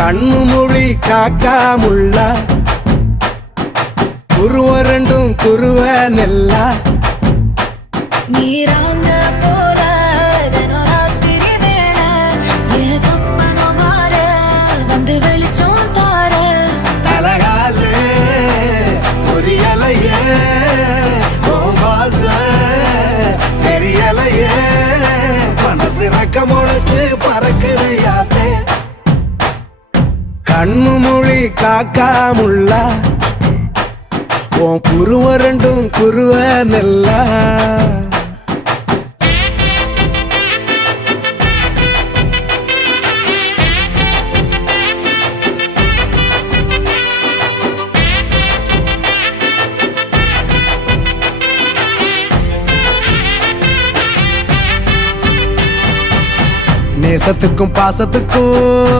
கண்ணு மொழி காக்காமுள்ள குருவ ரெண்டும் குருவ நெல்லா நீராங்க போல தினராத்திரி வேளை என் சொப்பனம் மாற வந்து வெளிச்சம் தார தலகாலே பொரியலையே ஓம்பாச பெரியலையே மனசு ரக்க முளைச்சு பறக்குது யாத்தே கண்ணு மொழி காக்காமுள்ள உன் குருவ ரெண்டும் குருவ நெல்லா நேசத்துக்கும் பாசத்துக்கும்